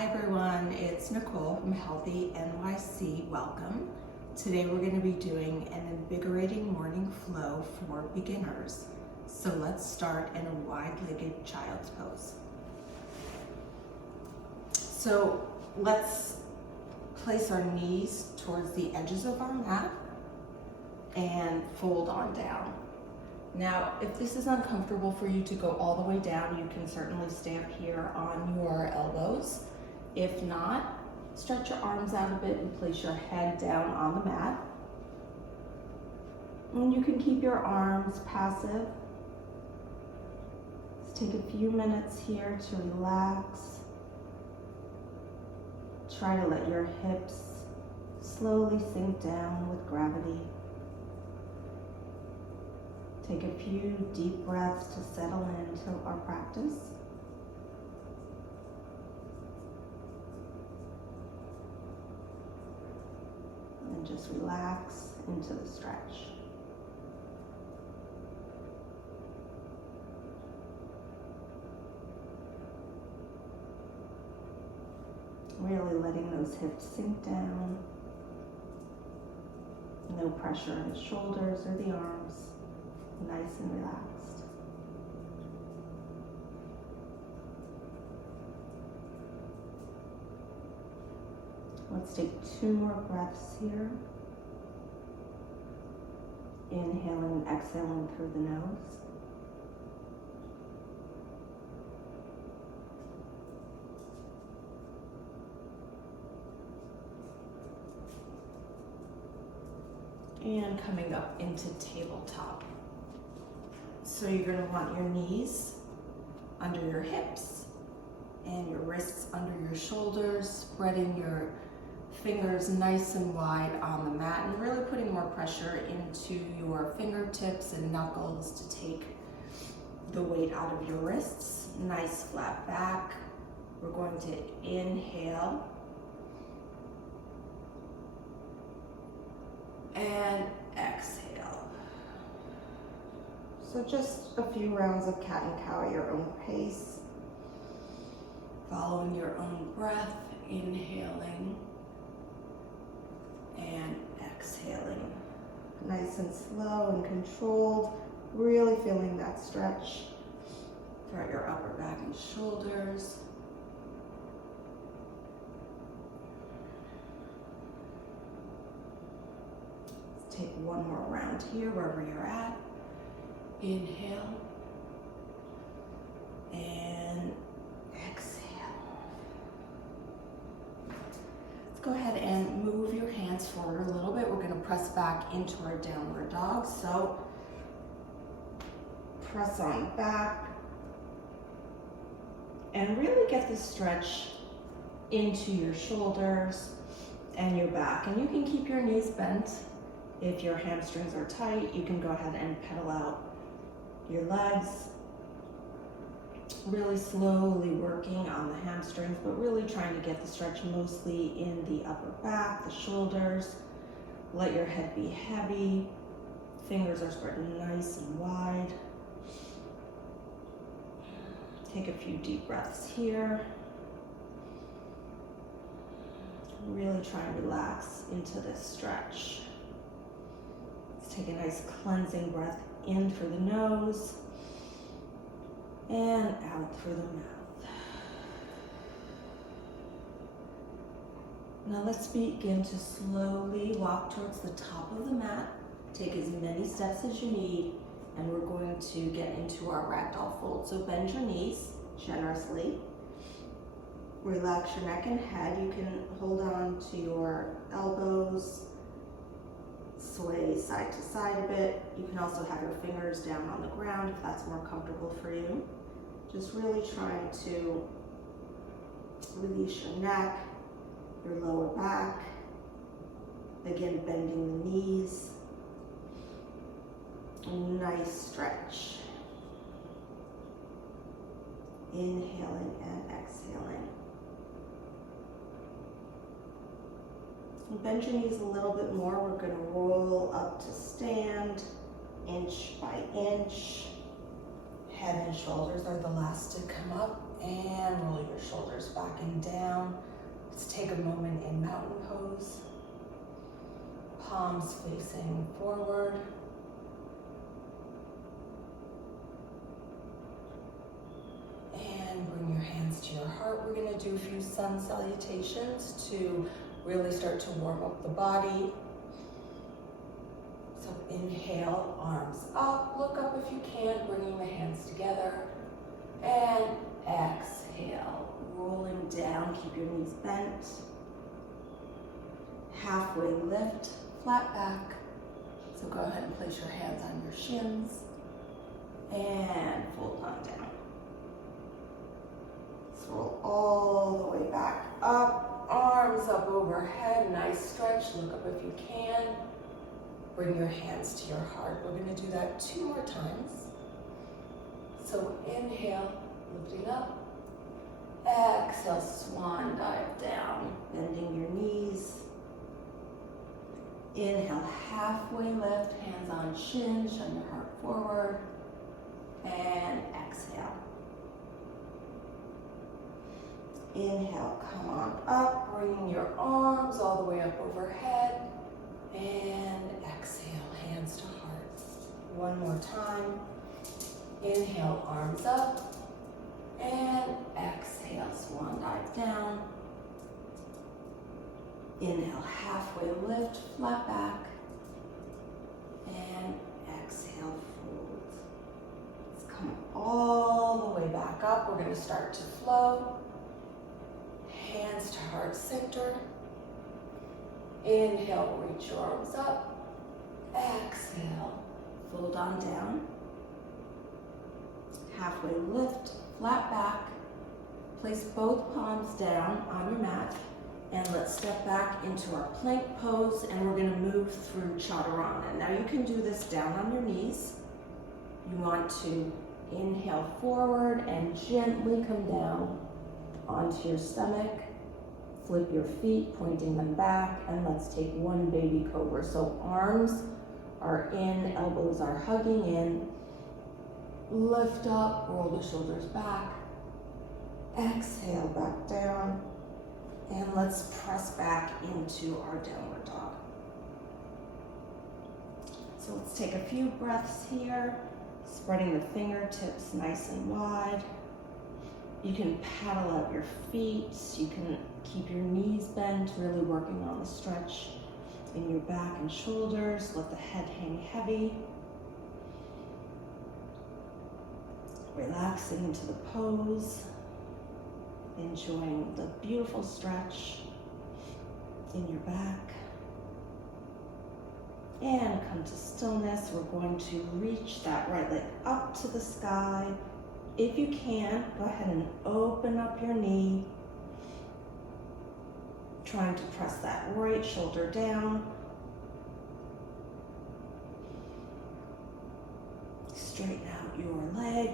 Hi everyone, it's Nicole from Healthy NYC. Welcome. Today we're going to be doing an invigorating morning flow for beginners. So let's start in a wide-legged child's pose. So let's place our knees towards the edges of our mat and fold on down. Now, if this is uncomfortable for you to go all the way down, you can certainly stay up here on your elbows. If not, stretch your arms out a bit and place your head down on the mat. And you can keep your arms passive. Let's take a few minutes here to relax. Try to let your hips slowly sink down with gravity. Take a few deep breaths to settle into our practice. And just relax into the stretch. Really letting those hips sink down. No pressure on the shoulders or the arms. Nice and relaxed. Let's take 2 more breaths here. Inhaling and exhaling through the nose. And coming up into tabletop. So you're going to want your knees under your hips and your wrists under your shoulders, spreading your fingers nice and wide on the mat and really putting more pressure into your fingertips and knuckles to take the weight out of your wrists. Nice flat back. We're going to inhale and exhale. So just a few rounds of cat and cow at your own pace. Following your own breath, inhaling and exhaling. Nice and slow and controlled, really feeling that stretch throughout your upper back and shoulders. Let's take one more round here, wherever you're at. Inhale and exhale. Let's go ahead and move your hands forward a little bit. We're going to press back into our downward dog. So press on back and really get the stretch into your shoulders and your back. And you can keep your knees bent. If your hamstrings are tight, you can go ahead and pedal out your legs, really slowly working on the hamstrings, but really trying to get the stretch mostly in the upper back, the shoulders. Let your head be heavy. Fingers are spread nice and wide. Take a few deep breaths here. Really try and relax into this stretch. Let's take a nice cleansing breath in through the nose and out through the mouth. Now let's begin to slowly walk towards the top of the mat. Take as many steps as you need, and we're going to get into our ragdoll fold. So bend your knees generously. Relax your neck and head. You can hold on to your elbows. Sway side to side a bit. You can also have your fingers down on the ground if that's more comfortable for you. Just really trying to release your neck, your lower back. Again, bending the knees. Nice stretch. Inhaling and exhaling. Bend your knees a little bit more. We're going to roll up to stand, inch by inch. Head and shoulders are the last to come up. and roll your shoulders back and down. Let's take a moment in mountain pose. Palms facing forward. And bring your hands to your heart. We're going to do a few sun salutations to really start to warm up the body. So inhale, arms up. Look up if you can, bringing the hands together. And exhale, rolling down. Keep your knees bent. Halfway lift, flat back. So go ahead and place your hands on your shins. And fold on down. Roll all the way back up, arms up overhead, nice stretch, look up if you can. Bring your hands to your heart. We're going to do that 2 more times. So inhale, lifting up. Exhale, swan dive down, bending your knees. Inhale, halfway lift, hands on shin, shun your heart forward. And exhale. Inhale, come on up, bringing your arms all the way up overhead. And exhale, hands to heart. 1 more time. Inhale, arms up. And exhale, swan dive down. Inhale, halfway lift, flat back. And exhale, fold. Let's come all the way back up. We're going to start to flow. Hands to heart center. Inhale, reach your arms up. Exhale, fold on down. Halfway lift, flat back. Place both palms down on your mat. And let's step back into our plank pose, and we're going to move through chaturanga. Now you can do this down on your knees. You want to inhale forward and gently come down onto your stomach. Flip your feet, pointing them back, and let's take 1 baby cobra. So arms are in, elbows are hugging in. Lift up, roll the shoulders back. Exhale, back down. And let's press back into our downward dog. So let's take a few breaths here, spreading the fingertips nice and wide. You can paddle out your feet. You can keep your knees bent, really working on the stretch in your back and shoulders. Let the head hang heavy. Relaxing into the pose. Enjoying the beautiful stretch in your back. And come to stillness. We're going to reach that right leg up to the sky. If you can, go ahead and open up your knee. Trying to press that right shoulder down. Straighten out your leg.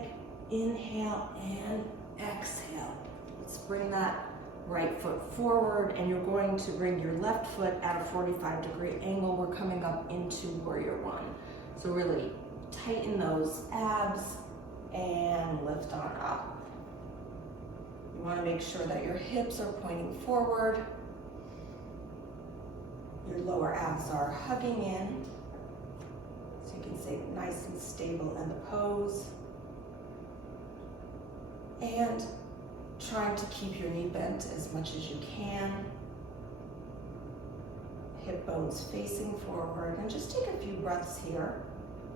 Inhale and exhale. Let's bring that right foot forward, and you're going to bring your left foot at a 45-degree angle. We're coming up into warrior 1. So really tighten those abs and lift on up. You want to make sure that your hips are pointing forward. Your lower abs are hugging in. So you can stay nice and stable in the pose. And trying to keep your knee bent as much as you can. Hip bones facing forward. And just take a few breaths here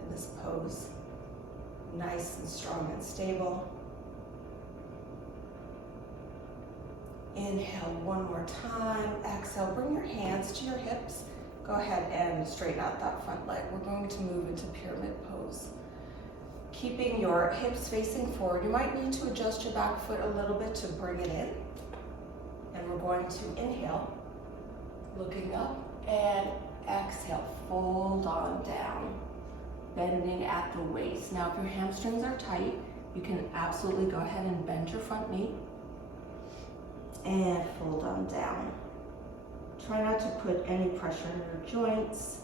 in this pose. Nice and strong and stable. Inhale 1 more time. Exhale, bring your hands to your hips. Go ahead and straighten out that front leg. We're going to move into pyramid pose. Keeping your hips facing forward. You might need to adjust your back foot a little bit to bring it in. And we're going to inhale, looking up, and exhale, fold on down, bending at the waist. Now, if your hamstrings are tight, you can absolutely go ahead and bend your front knee and fold on down. Try not to put any pressure on your joints.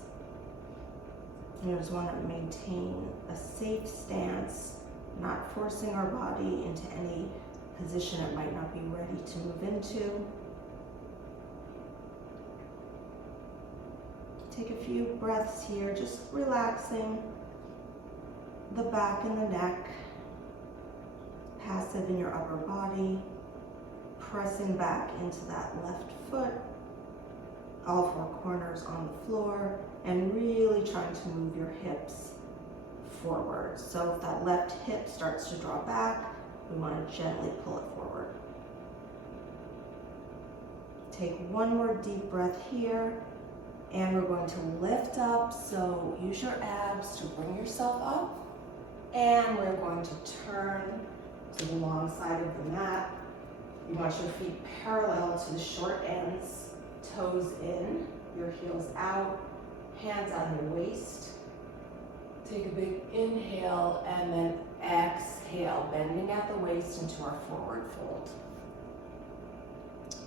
You just want to maintain a safe stance, not forcing our body into any position it might not be ready to move into. Take a few breaths here, just relaxing the back and the neck, passive in your upper body, pressing back into that left foot, all four corners on the floor, and really trying to move your hips forward. So if that left hip starts to draw back, we want to gently pull it forward. Take one more deep breath here, and we're going to lift up. So use your abs to bring yourself up, and we're going to turn to the long side of the mat. You want your feet parallel to the short ends, toes in, your heels out, hands on your waist. Take a big inhale and then exhale, bending at the waist into our forward fold.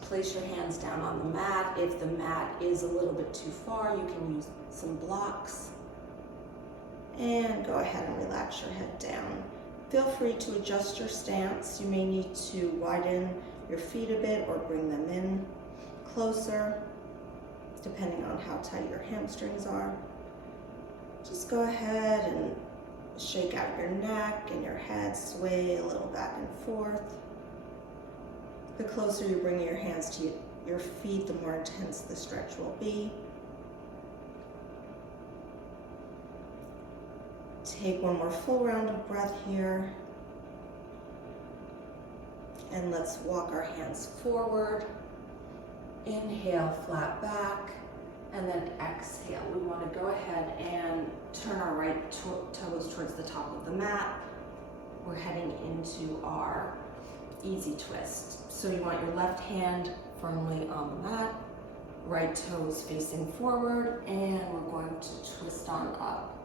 Place your hands down on the mat. If the mat is a little bit too far, you can use some blocks. And go ahead and relax your head down. Feel free to adjust your stance. You may need to widen your feet a bit or bring them in closer, depending on how tight your hamstrings are. Just go ahead and shake out your neck and your head, sway a little back and forth. The closer you bring your hands to your feet, the more intense the stretch will be. Take one more full round of breath here. And let's walk our hands forward. Inhale, flat back. And then exhale. We want to go ahead and turn our right toes towards the top of the mat. We're heading into our easy twist. So you want your left hand firmly on the mat, right toes facing forward, and we're going to twist on up.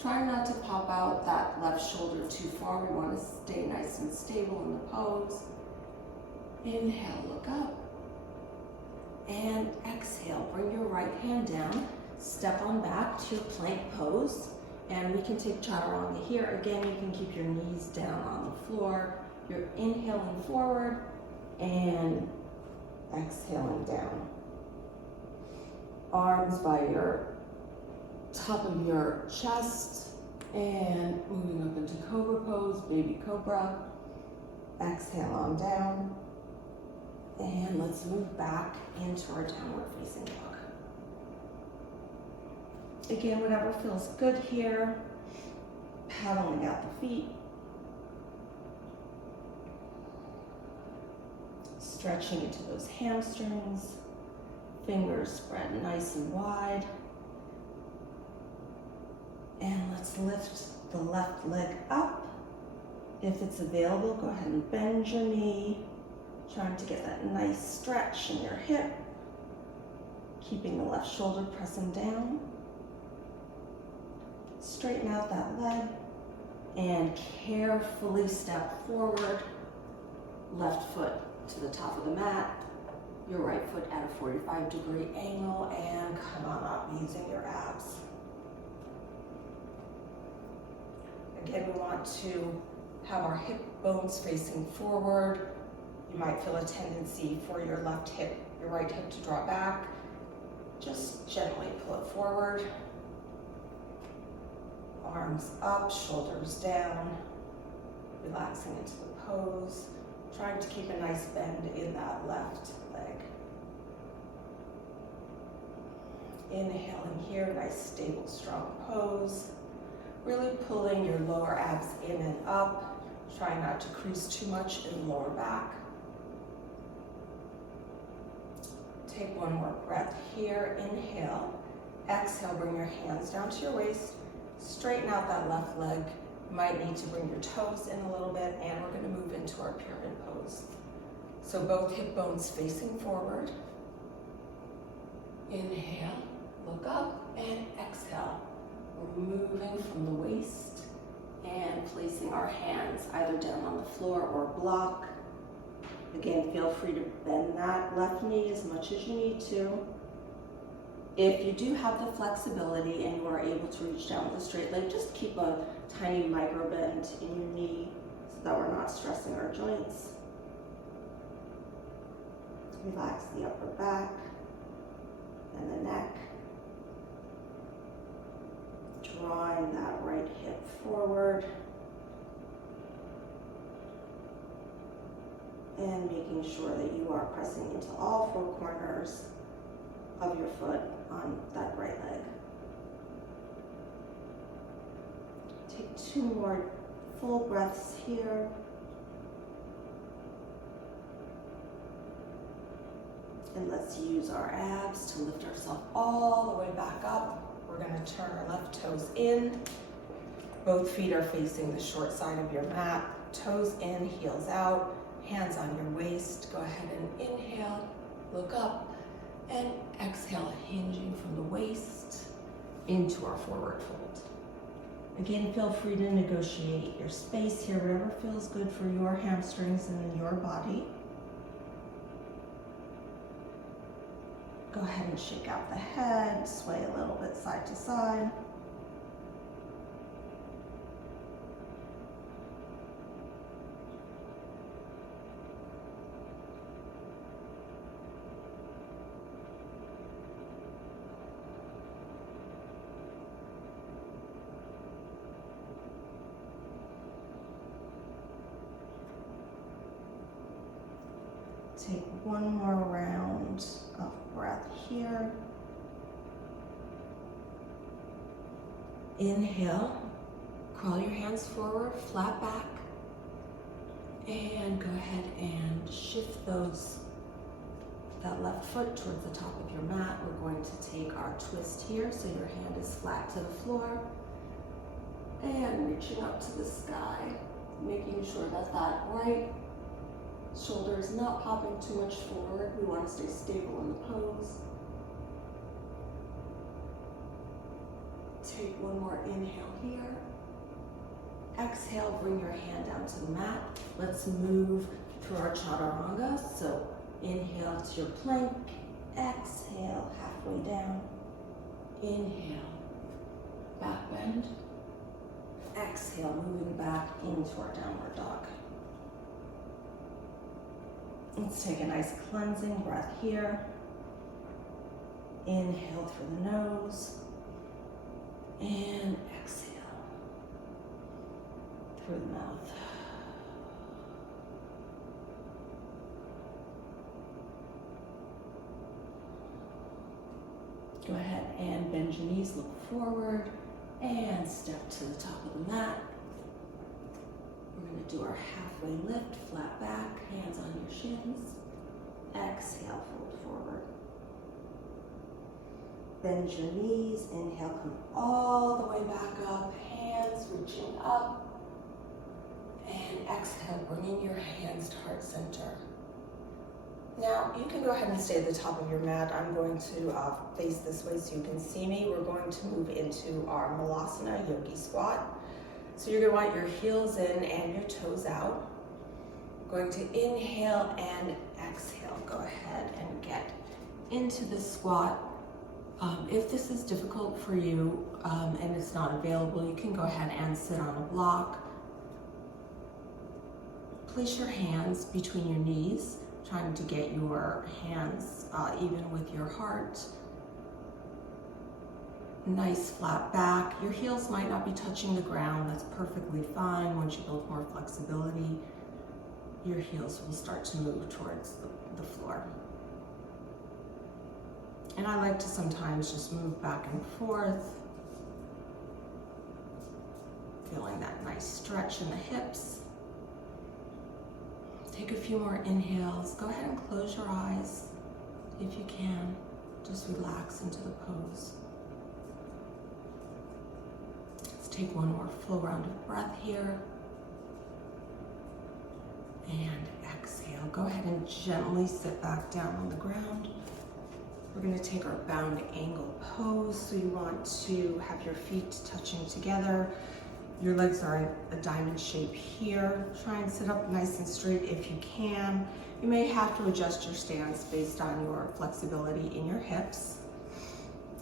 Try not to pop out that left shoulder too far. We want to stay nice and stable in the pose. Inhale, look up. And exhale, bring your right hand down, step on back to your plank pose, and we can take chaturanga here. Again, you can keep your knees down on the floor. You're inhaling forward and exhaling down. Arms by your top of your chest and moving up into cobra pose, baby cobra. Exhale on down. And let's move back into our downward facing dog. Again, whatever feels good here. Paddling out the feet. Stretching into those hamstrings. Fingers spread nice and wide. And let's lift the left leg up. If it's available, go ahead and bend your knee. Trying to get that nice stretch in your hip. Keeping the left shoulder pressing down. Straighten out that leg and carefully step forward. Left foot to the top of the mat. Your right foot at a 45-degree angle, and come on up using your abs. Again, we want to have our hip bones facing forward. You might feel a tendency for your left hip, your right hip to draw back. Just gently pull it forward. Arms up, shoulders down. Relaxing into the pose. Trying to keep a nice bend in that left leg. Inhaling here, nice, stable, strong pose. Really pulling your lower abs in and up. Try not to crease too much in the lower back. Take one more breath here. Inhale. Exhale, bring your hands down to your waist. Straighten out that left leg. You might need to bring your toes in a little bit, and we're going to move into our pyramid pose. So both hip bones facing forward. Inhale, look up, and exhale. We're moving from the waist and placing our hands either down on the floor or block. Again, feel free to bend that left knee as much as you need to. If you do have the flexibility and you are able to reach down with a straight leg, just keep a tiny micro bend in your knee so that we're not stressing our joints. Relax the upper back and the neck. Drawing that right hip forward. And making sure that you are pressing into all four corners of your foot on that right leg. Take 2 more full breaths here. And let's use our abs to lift ourselves all the way back up. We're going to turn our left toes in. Both feet are facing the short side of your mat. Toes in, heels out, hands on your waist. Go ahead and inhale, look up, and exhale, hinging from the waist into our forward fold. Again, feel free to negotiate your space here, whatever feels good for your hamstrings and your body. Go ahead and shake out the head, sway a little bit side to side. Take one more round of breath here. Inhale, crawl your hands forward, flat back, and go ahead and shift that left foot towards the top of your mat. We're going to take our twist here, so your hand is flat to the floor, and reaching up to the sky, making sure that that right shoulder is not popping too much forward. We want to stay stable in the pose. Take one more inhale here. Exhale, bring your hand down to the mat. Let's move through our chaturanga. So inhale to your plank. Exhale, halfway down. Inhale, back bend. Exhale, moving back into our downward dog. Let's take a nice cleansing breath here. Inhale through the nose and exhale through the mouth. Go ahead and bend your knees, look forward, and step to the top of the mat. We're going to do our halfway lift, flat back, hands on your shins. Exhale, fold forward. Bend your knees, inhale, come all the way back up, hands reaching up. And exhale, bringing your hands to heart center. Now, you can go ahead and stay at the top of your mat. I'm going to face this way so you can see me. We're going to move into our Malasana yogi squat. So you're going to want your heels in and your toes out. Going to inhale and exhale. Go ahead and get into the squat. If this is difficult for you and it's not available, you can go ahead and sit on a block. Place your hands between your knees, trying to get your hands even with your heart. Nice flat back. Your heels might not be touching the ground. That's perfectly fine. Once you build more flexibility, your heels will start to move towards the floor. And I like to sometimes just move back and forth, feeling that nice stretch in the hips. Take a few more inhales. Go ahead and close your eyes if you can. Just relax into the pose. Let's take one more full round of breath here. And exhale. Go ahead and gently sit back down on the ground. We're going to take our bound angle pose. So you want to have your feet touching together. Your legs are in a diamond shape here. Try and sit up nice and straight if you can. You may have to adjust your stance based on your flexibility in your hips.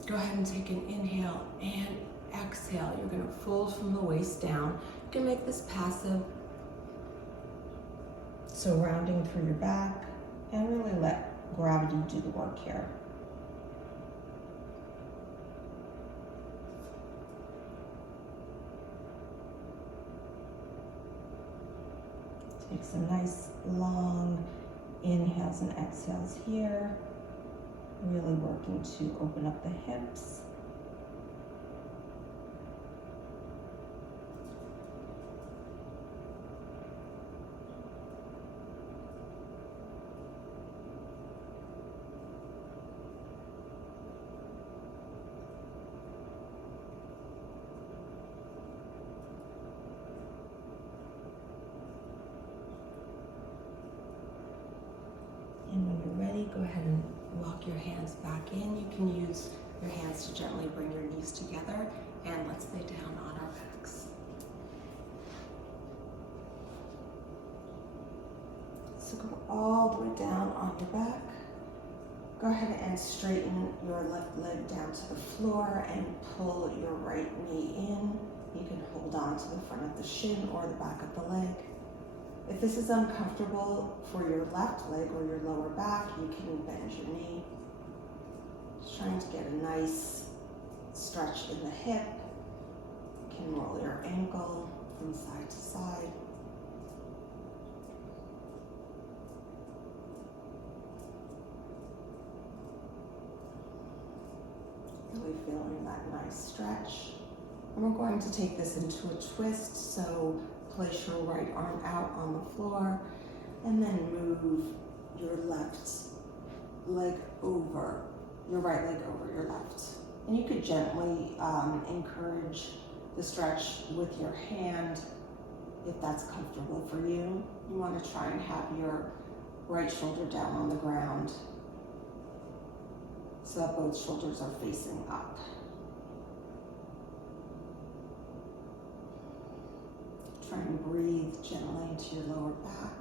Go ahead and take an inhale and exhale. You're going to fold from the waist down. You can make this passive. So rounding through your back and really let gravity do the work here. Take some nice long inhales and exhales here. Really working to open up the hips. And when you're ready, go ahead and walk your hands back in. You can use your hands to gently bring your knees together, and let's lay down on our backs. So go all the way down on your back. Go ahead and straighten your left leg down to the floor and pull your right knee in. You can hold on to the front of the shin or the back of the leg. If this is uncomfortable for your left leg or your lower back, you can bend your knee. Just trying to get a nice stretch in the hip. You can roll your ankle from side to side. Really feeling that nice stretch. And we're going to take this into a twist, so place your right arm out on the floor and then move your left leg over, your right leg over your left. And you could gently encourage the stretch with your hand if that's comfortable for you. You want to try and have your right shoulder down on the ground so that both shoulders are facing up. Try and breathe gently into your lower back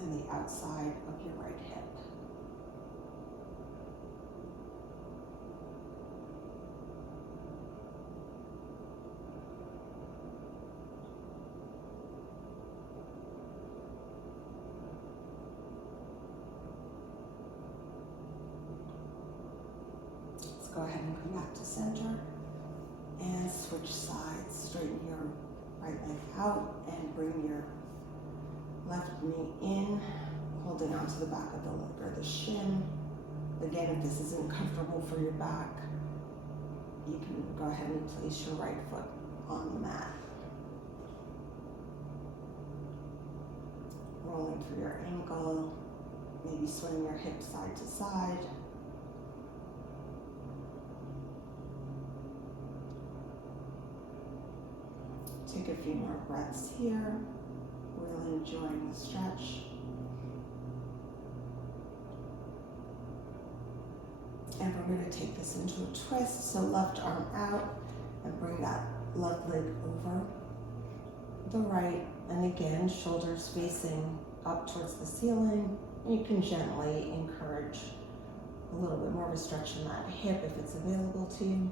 and the outside of your right hip. Let's go ahead and come back to center. And switch sides, straighten your right leg out and bring your left knee in, holding onto the back of the leg or the shin. Again, if this isn't comfortable for your back, you can go ahead and place your right foot on the mat. Rolling through your ankle, maybe swing your hips side to side. Take a few more breaths here, really enjoying the stretch. And we're going to take this into a twist, so left arm out and bring that left leg over the right. And again, shoulders facing up towards the ceiling. You can gently encourage a little bit more of a stretch in that hip if it's available to you.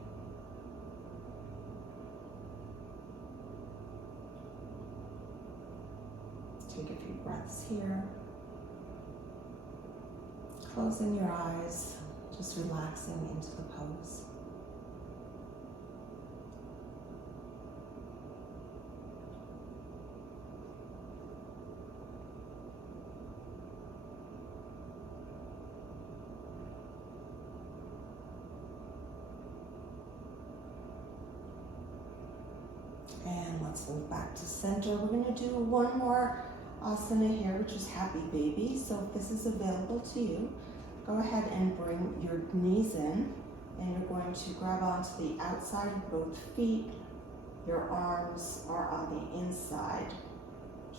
Take a few breaths here. Closing your eyes, just relaxing into the pose. And let's move back to center. We're going to do one more asana here, which is happy baby. So if this is available to you, go ahead and bring your knees in, and you're going to grab onto the outside of both feet. Your arms are on the inside,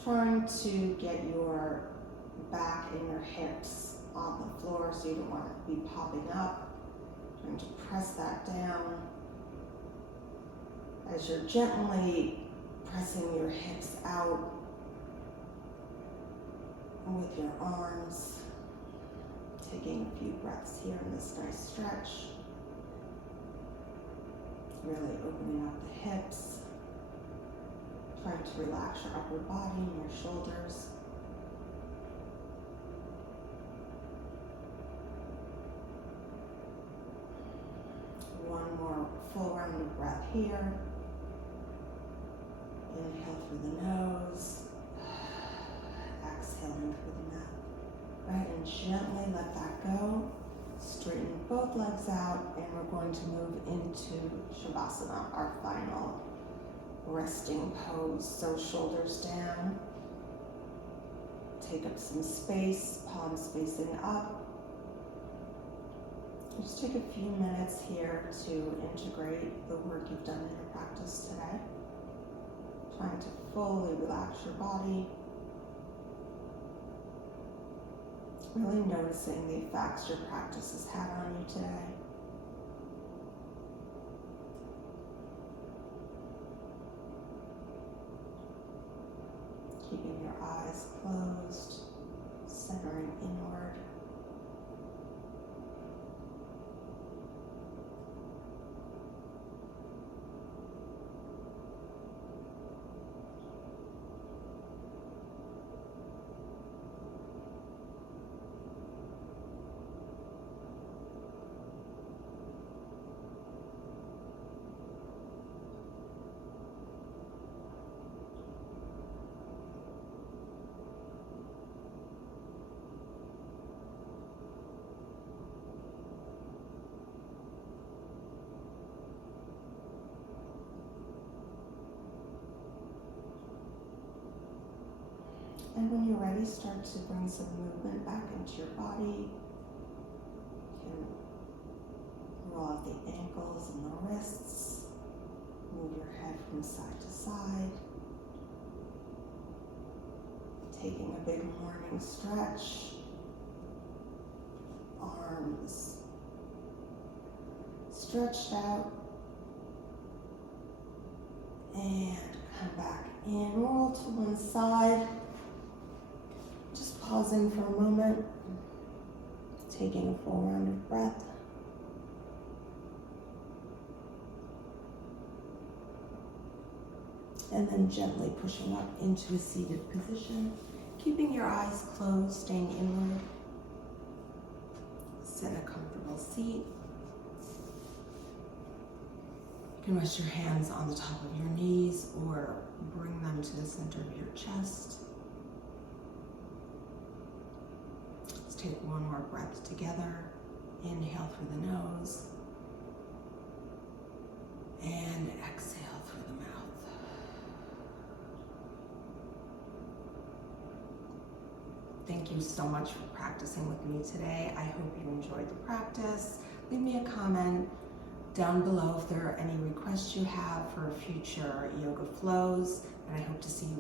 trying to get your back and your hips on the floor so you don't want it to be popping up. Trying to press that down. As you're gently pressing your hips out with your arms, taking a few breaths here in this nice stretch, really opening up the hips, trying to relax your upper body and your shoulders. of breath here. Inhale through the nose. Exhale in through the mouth. Right, and gently let that go. Straighten both legs out, and we're going to move into Savasana, our final resting pose. So shoulders down. Take up some space, palms facing up. Just take a few minutes here to integrate the work you've done in your practice today. Trying to fully relax your body. Really noticing the effects your practice has had on you today. Keeping your eyes closed, centering inward. And when you're ready, start to bring some movement back into your body. You can roll out the ankles and the wrists. Move your head from side to side. Taking a big morning stretch. Arms stretched out. And come back in. Roll to one side. Just pausing for a moment, taking a full round of breath. And then gently pushing up into a seated position, keeping your eyes closed, staying inward. Sit in a comfortable seat. You can rest your hands on the top of your knees or bring them to the center of your chest. Take one more breath together. Inhale through the nose. And exhale through the mouth. Thank you so much for practicing with me today. I hope you enjoyed the practice. Leave me a comment down below if there are any requests you have for future yoga flows, and I hope to see you